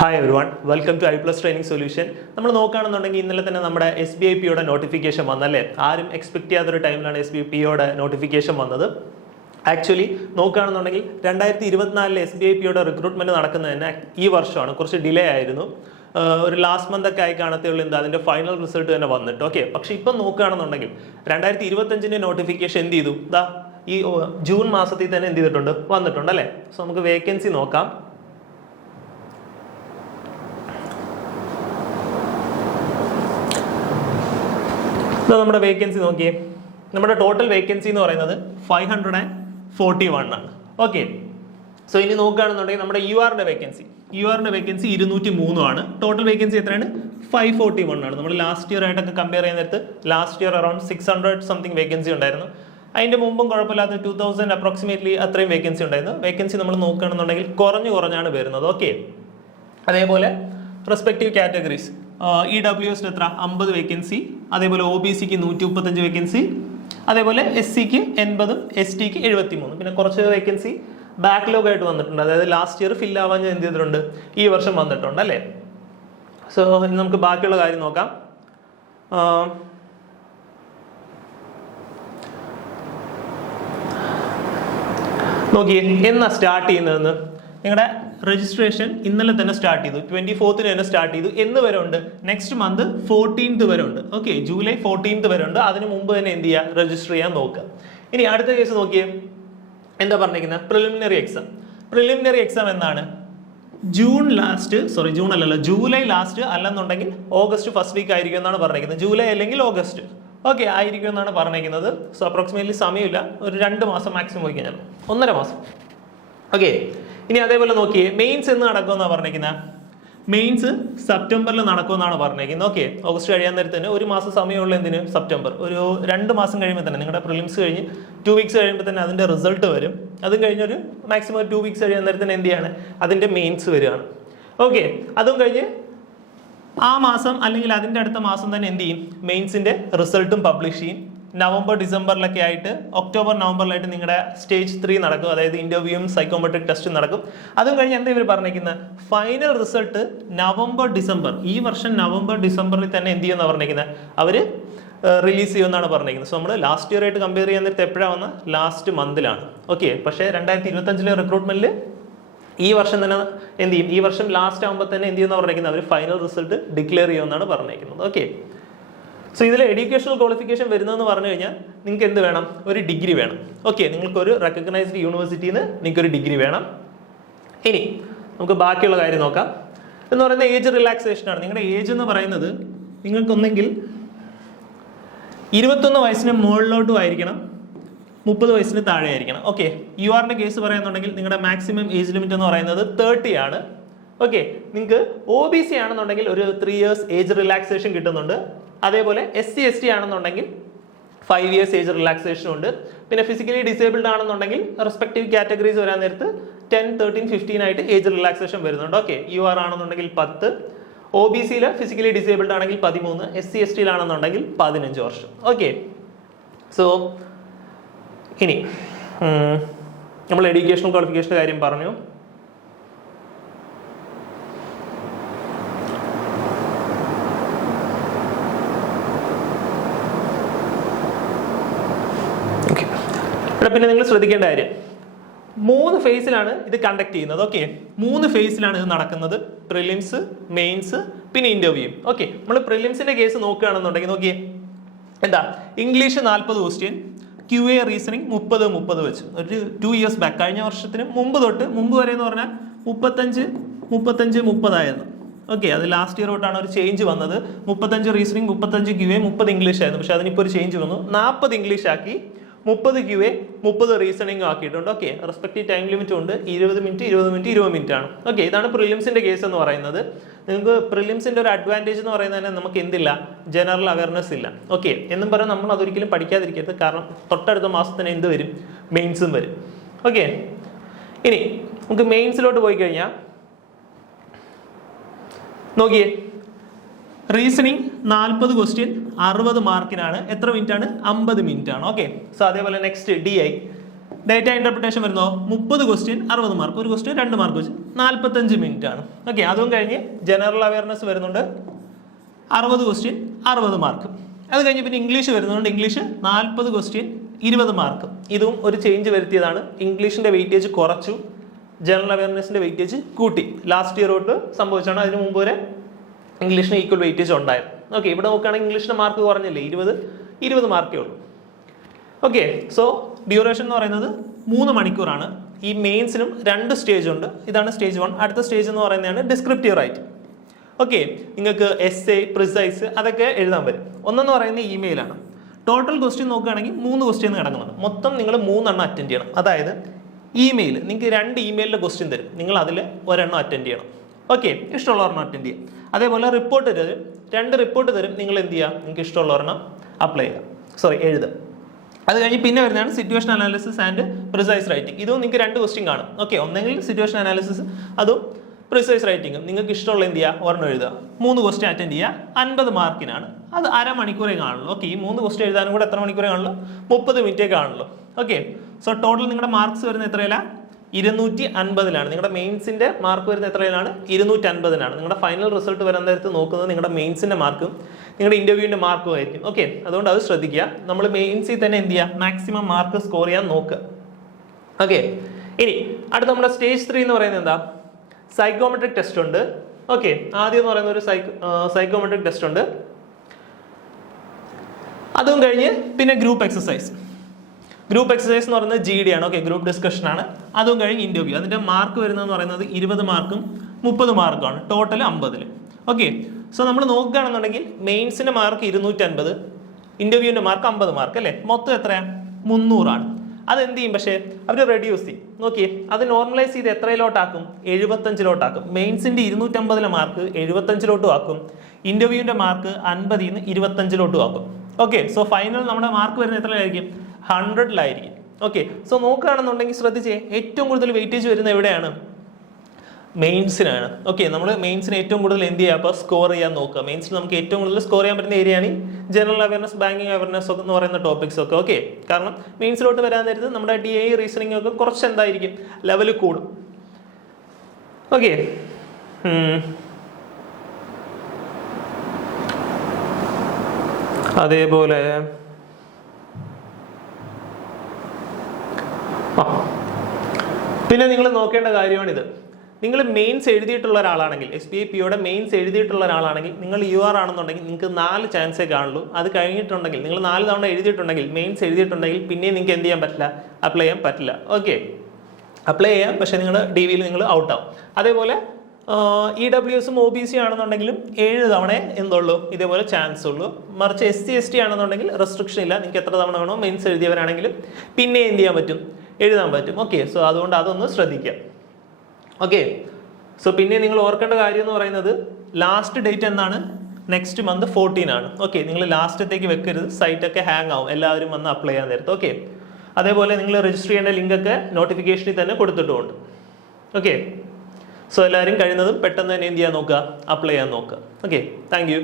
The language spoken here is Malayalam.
Hi everyone, welcome to iPlus Training Solution. നമ്മൾ നോക്കുകയാണെന്നുണ്ടെങ്കിൽ ഇന്നലെ തന്നെ നമ്മുടെ SBIPയുടെ നോട്ടിഫിക്കേഷൻ വന്നല്ലേ. ആരും എക്സ്പെക്ട് ചെയ്യാത്തൊരു ടൈമിലാണ് SBIPയുടെ നോട്ടിഫിക്കേഷൻ വന്നത്. ആക്ച്വലി നോക്കുകയാണെന്നുണ്ടെങ്കിൽ 2024 SBIPയുടെ റിക്രൂട്ട്മെന്റ് നടക്കുന്നത് തന്നെ ഈ വർഷമാണ്. കുറച്ച് ഡിലേ ആയിരുന്നു. ഒരു ലാസ്റ്റ് മന്ത് ഒക്കെ ആയി കാണത്തുള്ളൂ എന്താ അതിന്റെ ഫൈനൽ റിസൾട്ട് തന്നെ വന്നിട്ട്. ഓക്കെ, പക്ഷെ ഇപ്പം നോക്കുകയാണെന്നുണ്ടെങ്കിൽ 2025 നോട്ടിഫിക്കേഷൻ എന്ത് ചെയ്തു? ദാ ഈ ജൂൺ മാസത്തിൽ തന്നെ എന്ത് ചെയ്തിട്ടുണ്ട്? വന്നിട്ടുണ്ട് അല്ലേ. സോ നമുക്ക് വേക്കൻസി നോക്കാം. നമ്മുടെ വേക്കൻസി നോക്കിയേ. നമ്മുടെ ടോട്ടൽ വേക്കൻസി എന്ന് പറയുന്നത് 541 ആണ്. ഓക്കെ, സോ ഇനി നോക്കുകയാണെന്നുണ്ടെങ്കിൽ നമ്മുടെ യുആറിന്റെ വേക്കൻസി 203 ആണ്. ടോട്ടൽ വേക്കൻസി എത്രയാണ്? 541 ആണ്. നമ്മൾ ലാസ്റ്റ് ഇയർ ആയിട്ടൊക്കെ കമ്പയർ ചെയ്യുന്ന നേരത്ത് last year around 600 something vacancy ഉണ്ടായിരുന്നു. അതിന്റെ മുമ്പും കുഴപ്പമില്ലാത്ത 2000 അപ്രോക്സിമേറ്റ്ലി അത്രയും വേക്കൻസി ഉണ്ടായിരുന്നു. വേക്കൻസി നമ്മൾ നോക്കുകയാണെന്നുണ്ടെങ്കിൽ കുറഞ്ഞാണ് വരുന്നത്. ഓക്കെ, അതേപോലെ റെസ്പെക്റ്റീവ് കാറ്റഗറീസ് EWS എത്ര? 50 വേക്കൻസി, അതേപോലെ OBCക്ക് 135 വേക്കൻസി, അതേപോലെ SCക്ക് 80, STക്ക് 73. പിന്നെ കുറച്ച് വേക്കൻസി ബാക്ക്ലോഗ് ആയിട്ട് വന്നിട്ടുണ്ട്. അതായത് ലാസ്റ്റ് ഇയർ ഫിൽ ആവാൻ എന്ത് ചെയ്തിട്ടുണ്ട്? ഈ വർഷം വന്നിട്ടുണ്ട് അല്ലേ. സോ ഇനി നമുക്ക് ബാക്കിയുള്ള കാര്യം നോക്കാം. നോക്കിയേ, എന്നാ സ്റ്റാർട്ട് ചെയ്യുന്നതെന്ന്. നിങ്ങളുടെ രജിസ്ട്രേഷൻ ഇന്നലെ തന്നെ സ്റ്റാർട്ട് ചെയ്തു, 24th തന്നെ സ്റ്റാർട്ട് ചെയ്തു. എന്ന് വരെ ഉണ്ട്? നെക്സ്റ്റ് മന്ത് 14th വരെ ഉണ്ട്. ഓക്കെ, ജൂലൈ 14th വരെ ഉണ്ട്. അതിന് മുമ്പ് തന്നെ എന്ത് ചെയ്യുക? രജിസ്റ്റർ ചെയ്യാൻ നോക്കുക. ഇനി അടുത്ത കേസ് നോക്കിയേ, എന്താ പറഞ്ഞിരിക്കുന്നത്? പ്രിലിമിനറി എക്സാം എന്നാണ്? ജൂലൈ ലാസ്റ്റ് അല്ലെന്നുണ്ടെങ്കിൽ ഓഗസ്റ്റ് ഫസ്റ്റ് വീക്ക് ആയിരിക്കും എന്നാണ് പറഞ്ഞിരിക്കുന്നത്. ജൂലൈ അല്ലെങ്കിൽ ഓഗസ്റ്റ് ഓക്കെ ആയിരിക്കും എന്നാണ് പറഞ്ഞിരിക്കുന്നത്. സോ അപ്രോക്സിമേറ്റ്ലി സമയമില്ല, ഒരു 2 മാസം മാക്സിമം പോയി കഴിഞ്ഞാൽ 1.5 മാസം. ഓക്കെ, ഇനി അതേപോലെ നോക്കിയേ, മെയിൻസ് എന്ന് നടക്കുമെന്നാണ് പറഞ്ഞിരിക്കുന്നത്. മെയിൻസ് സെപ്റ്റംബറിൽ നടക്കുമെന്നാണ് പറഞ്ഞിരിക്കുന്നത്. ഓക്കെ, ഓഗസ്റ്റ് കഴിയാൻ നേരത്ത് തന്നെ 1 മാസം സമയമുള്ള എന്തിന്? സെപ്റ്റംബർ. ഒരു 2 മാസം കഴിയുമ്പോൾ തന്നെ നിങ്ങളുടെ പ്രിലിംസ് കഴിഞ്ഞ് 2 വീക്സ് കഴിയുമ്പോൾ തന്നെ അതിന്റെ റിസൾട്ട് വരും. അതും കഴിഞ്ഞൊരു മാക്സിമം 2 വീക്സ് കഴിയാൻ നേരത്ത് തന്നെ എന്ത് ചെയ്യാണ്? അതിന്റെ മെയിൻസ് വരികയാണ്. ഓക്കെ, അതും കഴിഞ്ഞ് ആ മാസം അല്ലെങ്കിൽ അതിന്റെ അടുത്ത മാസം തന്നെ എന്ത് ചെയ്യും? മെയിൻസിന്റെ റിസൾട്ടും പബ്ലിഷ് ചെയ്യും. നവംബർ ഡിസംബറിലൊക്കെ ആയിട്ട്, ഒക്ടോബർ നവംബറിലായിട്ട് നിങ്ങളുടെ സ്റ്റേജ് 3 നടക്കും. അതായത് ഇന്റർവ്യൂവും സൈക്കോമെട്രിക് ടെസ്റ്റും നടക്കും. അതും കഴിഞ്ഞ് എന്താ ഇവർ പറഞ്ഞിരിക്കുന്നത്? ഫൈനൽ റിസൾട്ട് ഈ വർഷം നവംബർ ഡിസംബറിൽ തന്നെ എന്ത് ചെയ്യുമെന്നാണ് പറഞ്ഞിരിക്കുന്നത്? അവർ റിലീസ് ചെയ്യുമെന്നാണ് പറഞ്ഞിരിക്കുന്നത്. സോ നമ്മൾ ലാസ്റ്റ് ഇയർ ആയിട്ട് കമ്പയർ ചെയ്യാൻ നേരത്തെ എപ്പോഴാണ് വന്ന? ലാസ്റ്റ് മന്തിലാണ്. ഓക്കെ, പക്ഷേ 2025 റിക്രൂട്ട്മെന്റിൽ ഈ വർഷം തന്നെ എന്ത് ചെയ്യും? ഈ വർഷം ലാസ്റ്റ് ആകുമ്പോൾ തന്നെ എന്ത് ചെയ്യുമെന്ന് പറഞ്ഞിരിക്കുന്നത്? അവർ ഫൈനൽ റിസൾട്ട് ഡിക്ലെയർ ചെയ്യുമെന്നാണ് പറഞ്ഞിരിക്കുന്നത്. ഓക്കെ, സോ ഇതിൽ എഡ്യൂക്കേഷണൽ ക്വാളിഫിക്കേഷൻ വരുന്നതെന്ന് പറഞ്ഞു കഴിഞ്ഞാൽ നിങ്ങൾക്ക് എന്ത് വേണം? ഒരു ഡിഗ്രി വേണം. ഓക്കെ, നിങ്ങൾക്കൊരു റെക്കഗ്നൈസ്ഡ് യൂണിവേഴ്സിറ്റിയിൽ നിന്ന് നിങ്ങൾക്കൊരു ഡിഗ്രി വേണം. ഇനി നമുക്ക് ബാക്കിയുള്ള കാര്യം നോക്കാം. എന്ന് പറയുന്നത് ഏജ് റിലാക്സേഷൻ ആണ്. നിങ്ങളുടെ ഏജ് എന്ന് പറയുന്നത് നിങ്ങൾക്കൊന്നെങ്കിൽ 21 വയസ്സിന് മുകളിലോട്ടും ആയിരിക്കണം, 30 വയസ്സിന് താഴെ ആയിരിക്കണം. ഓക്കെ, യുആറിന്റെ കേസ് പറയുന്നുണ്ടെങ്കിൽ നിങ്ങളുടെ മാക്സിമം ഏജ് ലിമിറ്റ് എന്ന് പറയുന്നത് 30 ആണ്. ഓക്കെ, നിങ്ങൾക്ക് OBC ആണെന്നുണ്ടെങ്കിൽ ഒരു 3 years ഏജ് റിലാക്സേഷൻ കിട്ടുന്നുണ്ട്. അതേപോലെ SC ST ആണെന്നുണ്ടെങ്കിൽ 5 years ഏജ് റിലാക്സേഷൻ ഉണ്ട്. പിന്നെ ഫിസിക്കലി ഡിസേബിൾഡ് ആണെന്നുണ്ടെങ്കിൽ റെസ്പെക്റ്റീവ് കാറ്റഗറീസ് വരാൻ നേരത്ത് 10, 13, 15 ആയിട്ട് ഏജ് റിലാക്സേഷൻ വരുന്നുണ്ട്. ഓക്കെ, UR ആണെന്നുണ്ടെങ്കിൽ 10, OBCയിൽ ഫിസിക്കലി ഡിസേബിൾഡ് ആണെങ്കിൽ 13, SC ST ആണെന്നുണ്ടെങ്കിൽ 15 വർഷം. ഓക്കെ, സോ ഇനി നമ്മൾ എഡ്യൂക്കേഷണൽ ക്വാളിഫിക്കേഷൻ്റെ കാര്യം പറഞ്ഞു. പിന്നെ നിങ്ങൾ ശ്രദ്ധിക്കേണ്ട കാര്യം, 3 ഫേസിലാണ് ഇത് കണ്ടക്ട് ചെയ്യുന്നത്. ഓക്കെ, 3 ഫേസിലാണ് ഇത് നടക്കുന്നത്: പ്രിലിംസ്, മെയിൻസ്, പിന്നെ ഇന്റർവ്യൂ. ഓക്കെ, നമ്മൾ പ്രിലിംസിന്റെ കേസ് നോക്കുകയാണെന്നുണ്ടെങ്കിൽ നോക്കിയേ, എന്താ? ഇംഗ്ലീഷ് 40 ക്വസ്റ്റ്യൻ, QA റീസണിങ് 30 വെച്ച് ഒരു 2 years ബാക്ക്, കഴിഞ്ഞ വർഷത്തിന് മുമ്പ് വരെ എന്ന് പറഞ്ഞാൽ 35 ആയിരുന്നു. ഓക്കെ, അത് ലാസ്റ്റ് ഇയർ തൊട്ടാണ് ഒരു ചേഞ്ച് വന്നത്. 35 റീസണിങ്, 35 QA, 30 ഇംഗ്ലീഷ് ആയിരുന്നു. പക്ഷെ അതിനിപ്പോൾ ഒരു ചേഞ്ച് വന്നു, 40 ഇംഗ്ലീഷ് ആക്കി, 30 QA, 30 റീസണിങ് ആക്കിയിട്ടുണ്ട്. ഓക്കെ, റെസ്പെക്റ്റീവ് ടൈം ലിമിറ്റ് ഉണ്ട്, 20 മിനിറ്റ് ആണ്. ഓക്കെ, ഇതാണ് പ്രിലിംസിന്റെ കേസ് എന്ന് പറയുന്നത്. നിങ്ങൾക്ക് പ്രിലിംസിന്റെ ഒരു അഡ്വാൻറ്റേജ് എന്ന് പറയുന്നത് തന്നെ നമുക്ക് എന്തില്ല? ജനറൽ അവയർനെസ് ഇല്ല. ഓക്കെ, എന്നും പറഞ്ഞാൽ നമ്മൾ അതൊരിക്കലും പഠിക്കാതിരിക്കരുത്. കാരണം തൊട്ടടുത്ത മാസത്തിന് എന്ത് വരും? മെയിൻസും വരും. ഓക്കെ, ഇനി നമുക്ക് മെയിൻസിലോട്ട് പോയി കഴിഞ്ഞാൽ നോക്കിയേ, റീസണിങ് 40 ക്വസ്റ്റ്യൻ 60 മാർക്കിനാണ്. എത്ര മിനിറ്റ് ആണ്? 50 മിനിറ്റ് ആണ്. ഓക്കെ, സോ അതേപോലെ നെക്സ്റ്റ് DI ഡേറ്റ ഇന്റർപ്രിട്ടേഷൻ വരുന്നോ 30 ക്വസ്റ്റ്യൻ 60 മാർക്ക്, ഒരു ക്വസ്റ്റ്യൻ 2 മാർക്ക് വെച്ച് 45 മിനിറ്റ് ആണ്. ഓക്കെ, അതും കഴിഞ്ഞ് ജനറൽ അവയർനെസ് വരുന്നുണ്ട് 60 ക്വസ്റ്റ്യൻ 60 മാർക്ക്. അത് കഴിഞ്ഞ് പിന്നെ ഇംഗ്ലീഷ് വരുന്നുണ്ട്, ഇംഗ്ലീഷ് 40 ക്വസ്റ്റ്യൻ 20 മാർക്ക്. ഇതും ഒരു ചേഞ്ച് വരുത്തിയതാണ്. ഇംഗ്ലീഷിന്റെ വെയിറ്റേജ് കുറച്ചു, ജനറൽ അവയർനെസിന്റെ വെയിറ്റേജ് കൂട്ടി. ലാസ്റ്റ് ഇയർ തൊട്ട് സംഭവിച്ചാണ്. അതിന് മുമ്പ് വരെ ഇംഗ്ലീഷിന് ഈക്വൽ വെയിറ്റേജ് ഉണ്ടായിരുന്നു. ഓക്കെ, ഇവിടെ നോക്കുകയാണെങ്കിൽ ഇംഗ്ലീഷിന്റെ മാർക്ക് കുറഞ്ഞില്ലേ, 20 മാർക്കേ ഉള്ളൂ. ഓക്കെ, സോ ഡ്യൂറേഷൻ എന്ന് പറയുന്നത് 3 മണിക്കൂറാണ്. ഈ മെയിൻസിനും 2 സ്റ്റേജ് ഉണ്ട്. ഇതാണ് സ്റ്റേജ് 1. അടുത്ത സ്റ്റേജ് എന്ന് പറയുന്നതാണ് ഡിസ്ക്രിപ്റ്റീവ് റൈറ്റിംഗ്. ഓക്കെ, നിങ്ങൾക്ക് എസ്സേ, പ്രിസൈസ് അതൊക്കെ എഴുതാൻ വരും. ഒന്നെന്ന് പറയുന്നത് ഇമെയിലാണ്. ടോട്ടൽ ക്വസ്റ്റ്യൻ നോക്കുകയാണെങ്കിൽ 3 ക്വസ്റ്റ്യൻ കിടക്കുന്നുണ്ട്. മൊത്തം നിങ്ങൾ 3 എണ്ണം അറ്റൻഡ് ചെയ്യണം. അതായത് ഇമെയിൽ നിങ്ങൾക്ക് 2 ഇമെയിലിലെ ക്വസ്റ്റ്യൻ തരും, നിങ്ങൾ അതിൽ ഒരെണ്ണം അറ്റൻഡ് ചെയ്യണം. ഓക്കെ, ഇഷ്ടമുള്ള ഒരെണ്ണം അറ്റൻഡ് ചെയ്യാം. അതേപോലെ റിപ്പോർട്ട് തരും, 2 റിപ്പോർട്ട് തരും, നിങ്ങൾ എന്ത് ചെയ്യുക, നിങ്ങൾക്ക് ഇഷ്ടമുള്ള ഒരെണ്ണം അപ്ലൈ ചെയ്യുക, എഴുതുക. അത് കഴിഞ്ഞ് പിന്നെ വരുന്നതാണ് situation analysis and precise writing. ഇതും നിങ്ങൾക്ക് 2 ക്വസ്റ്റ്യൻ കാണും. ഓക്കെ, ഒന്നെങ്കിൽ സിറ്റുവേഷൻ അനാലിസിസ്, അതും പ്രിസൈസ് റൈറ്റിംഗും. നിങ്ങൾക്ക് ഇഷ്ടമുള്ള എന്ത് ചെയ്യുക, ഒരെണ്ണം എഴുതുക. 3 ക്വസ്റ്റ്യൻ അറ്റൻഡ് ചെയ്യുക, 50 മാർക്കിനാണ്. അത് അരമണിക്കൂറേ കാണുള്ളൂ. ഓക്കെ, ഈ 3 ക്വസ്റ്റ്യൻ എഴുതാനും കൂടെ എത്ര മണിക്കൂറേ കാണുള്ളൂ, 30 മിനിറ്റേ കാണുള്ളൂ. ഓക്കെ, സോ ടോട്ടൽ നിങ്ങളുടെ മാർക്സ് വരുന്നത് എത്രയില്ല, 250-ലാണ്. നിങ്ങളുടെ മെയിൻസിന്റെ മാർക്ക് വരുന്നത് എത്രയിലാണ്, 250-നാണ്. നിങ്ങളുടെ ഫൈനൽ റിസൾട്ട് വരാൻ നേരത്ത് നോക്കുന്നത് നിങ്ങളുടെ മെയിൻസിന്റെ മാർക്കും നിങ്ങളുടെ ഇന്റർവ്യൂവിന്റെ മാർക്കും ആയിരിക്കും. ഓക്കെ, അതുകൊണ്ട് അത് ശ്രദ്ധിക്കുക. നമ്മൾ മെയിൻസിൽ തന്നെ എന്ത് ചെയ്യുക, മാക്സിമം മാർക്ക് സ്കോർ ചെയ്യാൻ നോക്കുക. ഓക്കെ, ഇനി അടുത്ത നമ്മുടെ സ്റ്റേജ് 3 എന്ന് പറയുന്നത് എന്താ, സൈക്കോമെട്രിക് ടെസ്റ്റ് ഉണ്ട്. ഓക്കെ, ആദ്യം എന്ന് പറയുന്ന ഒരു സൈക്കോമെട്രിക് ടെസ്റ്റ് ഉണ്ട്. അതും കഴിഞ്ഞ് പിന്നെ ഗ്രൂപ്പ് എക്സസൈസ്. ഗ്രൂപ്പ് എക്സസൈസ് എന്ന് പറയുന്നത് GD ആണ്. ഓക്കെ, ഗ്രൂപ്പ് ഡിസ്കഷൻ ആണ്. അതും കഴിഞ്ഞ് ഇന്റർവ്യൂ. അതിന്റെ മാർക്ക് വരുന്നതെന്ന് പറയുന്നത് 20 മാർക്കും 30 മാർക്കാണ്, ടോട്ടൽ 50. ഓക്കെ, സോ നമ്മൾ നോക്കുകയാണെന്നുണ്ടെങ്കിൽ മെയിൻസിന്റെ മാർക്ക് 250, ഇന്റർവ്യൂവിന്റെ മാർക്ക് 50 മാർക്ക് അല്ലേ, മൊത്തം എത്രയാണ്, 300 അതെന്ത് ചെയ്യും, പക്ഷേ അവർ റെഡ്യൂസ് ചെയ്യും. നോക്കിയേ, അത് നോർമലൈസ് ചെയ്ത് എത്രയിലോട്ടാക്കും, 75-ലോട്ടാക്കും. മെയിൻസിന്റെ 250 മാർക്ക് 75-ലോട്ടും ആക്കും, ഇന്റർവ്യൂവിന്റെ മാർക്ക് 50-ൽ നിന്ന് 25-ലോട്ടും ആക്കും. ഓക്കെ, സോ ഫൈനൽ നമ്മുടെ മാർക്ക് വരുന്നത് എത്രയായിരിക്കും, 100-ലായിരിക്കും. ഓക്കെ, സോ നോക്കുകയാണെന്നുണ്ടെങ്കിൽ ശ്രദ്ധിച്ചേ, ഏറ്റവും കൂടുതൽ വെയിറ്റേജ് വരുന്നത് എവിടെയാണ്, മെയിൻസിനാണ്. ഓക്കെ, നമ്മൾ മെയിൻസിന് ഏറ്റവും കൂടുതൽ എന്ത് ചെയ്യുക, അപ്പോൾ സ്കോർ ചെയ്യാൻ നോക്കുക. മെയിൻസിൽ നമുക്ക് ഏറ്റവും കൂടുതൽ സ്കോർ ചെയ്യാൻ പറ്റുന്ന ഏരിയയാണ് ജനറൽ അവയർനെസ്, ബാങ്കിങ് അവയർനെസ് ഒക്കെ എന്ന് പറയുന്ന ടോപ്പിക്സ് ഒക്കെ. ഓക്കെ, കാരണം മെയിൻസിലോട്ട് വരാൻ നേരത്ത് നമ്മുടെ DI റീസണിംഗ് ഒക്കെ കുറച്ച് എന്തായിരിക്കും, ലെവൽ കൂടും. ഓക്കെ, അതേപോലെ പിന്നെ നിങ്ങൾ നോക്കേണ്ട കാര്യമാണിത്. നിങ്ങൾ മെയിൻസ് എഴുതിയിട്ടുള്ള ഒരാളാണെങ്കിൽ, SBI POയുടെ മെയിൻസ് എഴുതിയിട്ടുള്ള ഒരാളാണെങ്കിൽ, നിങ്ങൾ UR ആണെന്നുണ്ടെങ്കിൽ നിങ്ങൾക്ക് 4 ചാൻസേ കാണുള്ളൂ. അത് കഴിഞ്ഞിട്ടുണ്ടെങ്കിൽ, നിങ്ങൾ 4 തവണ എഴുതിയിട്ടുണ്ടെങ്കിൽ, മെയിൻസ് എഴുതിയിട്ടുണ്ടെങ്കിൽ, പിന്നെ നിങ്ങൾക്ക് എന്ത് ചെയ്യാൻ പറ്റില്ല, അപ്ലൈ ചെയ്യാൻ പറ്റില്ല. ഓക്കെ, അപ്ലൈ ചെയ്യാം, പക്ഷേ നിങ്ങളുടെ DVയിൽ നിങ്ങൾ ഔട്ടാവും. അതേപോലെ EWSഉം OBC ആണെന്നുണ്ടെങ്കിലും 7 തവണ എന്തുള്ളൂ, ഇതേപോലെ ചാൻസ് ഉള്ളൂ. മറിച്ച് SC ST ആണെന്നുണ്ടെങ്കിൽ റെസ്ട്രിക്ഷൻ ഇല്ല, നിങ്ങൾക്ക് എത്ര തവണ വേണോ മെയിൻസ് എഴുതിയവരാണെങ്കിലും പിന്നെ എന്ത് ചെയ്യാൻ പറ്റും, എഴുതാൻ പറ്റും. ഓക്കെ, സോ അതുകൊണ്ട് അതൊന്ന് ശ്രദ്ധിക്കാം. ഓക്കെ, സോ പിന്നെ നിങ്ങൾ ഓർക്കേണ്ട കാര്യം എന്ന് പറയുന്നത്, ലാസ്റ്റ് ഡേറ്റ് എന്നാണ്, നെക്സ്റ്റ് മന്ത് 14 ആണ്. ഓക്കെ, നിങ്ങൾ ലാസ്റ്റത്തേക്ക് വെക്കരുത്, സൈറ്റൊക്കെ ഹാങ് ആവും എല്ലാവരും വന്ന് അപ്ലൈ ചെയ്യാൻ നേരത്ത്. ഓക്കെ, അതേപോലെ നിങ്ങൾ രജിസ്റ്റർ ചെയ്യേണ്ട ലിങ്കൊക്കെ നോട്ടിഫിക്കേഷനിൽ തന്നെ കൊടുത്തിട്ടുമുണ്ട്. ഓക്കെ, സോ എല്ലാവരും കഴിയുന്നതും പെട്ടെന്ന് തന്നെ എന്ത് ചെയ്യാൻ നോക്കുക, അപ്ലൈ ചെയ്യാൻ നോക്കുക. Okay, thank you.